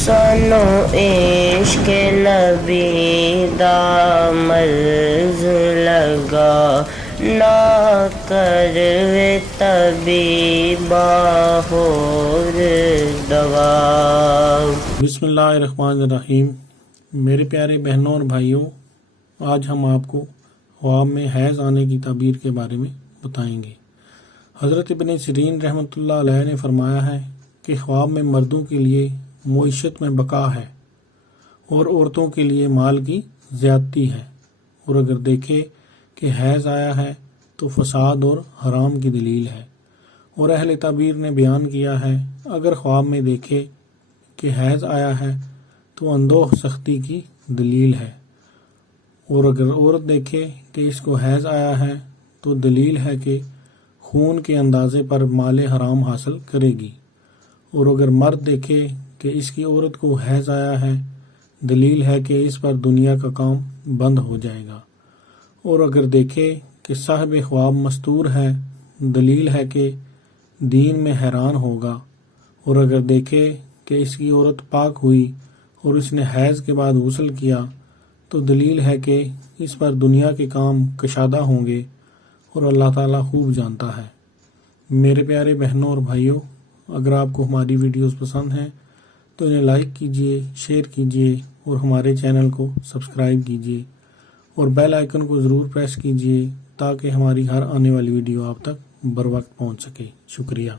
سانو عشق نبی دا مرض لگا، نہ کروے طبیبا ہور دوا۔ بسم اللہ الرحمن الرحیم۔ میرے پیارے بہنوں اور بھائیوں، آج ہم آپ کو خواب میں حیض آنے کی تعبیر کے بارے میں بتائیں گے۔ حضرت ابن سیرین رحمۃ اللہ علیہ نے فرمایا ہے کہ خواب میں مردوں کے لیے معیشت میں بقا ہے اور عورتوں کے لیے مال کی زیادتی ہے، اور اگر دیکھے کہ حیض آیا ہے تو فساد اور حرام کی دلیل ہے۔ اور اہل تعبیر نے بیان کیا ہے اگر خواب میں دیکھے کہ حیض آیا ہے تو اندوہ سختی کی دلیل ہے، اور اگر عورت دیکھے کہ اس کو حیض آیا ہے تو دلیل ہے کہ خون کے اندازے پر مال حرام حاصل کرے گی، اور اگر مرد دیکھے کہ اس کی عورت کو حیض آیا ہے دلیل ہے کہ اس پر دنیا کا کام بند ہو جائے گا، اور اگر دیکھے کہ صاحب خواب مستور ہے دلیل ہے کہ دین میں حیران ہوگا، اور اگر دیکھے کہ اس کی عورت پاک ہوئی اور اس نے حیض کے بعد غسل کیا تو دلیل ہے کہ اس پر دنیا کے کام کشادہ ہوں گے، اور اللہ تعالیٰ خوب جانتا ہے۔ میرے پیارے بہنوں اور بھائیوں، اگر آپ کو ہماری ویڈیوز پسند ہیں تو انہیں لائک کیجئے، شیئر کیجئے اور ہمارے چینل کو سبسکرائب کیجئے، اور بیل آئیکن کو ضرور پریس کیجئے تاکہ ہماری ہر آنے والی ویڈیو آپ تک بر وقت پہنچ سکے۔ شکریہ۔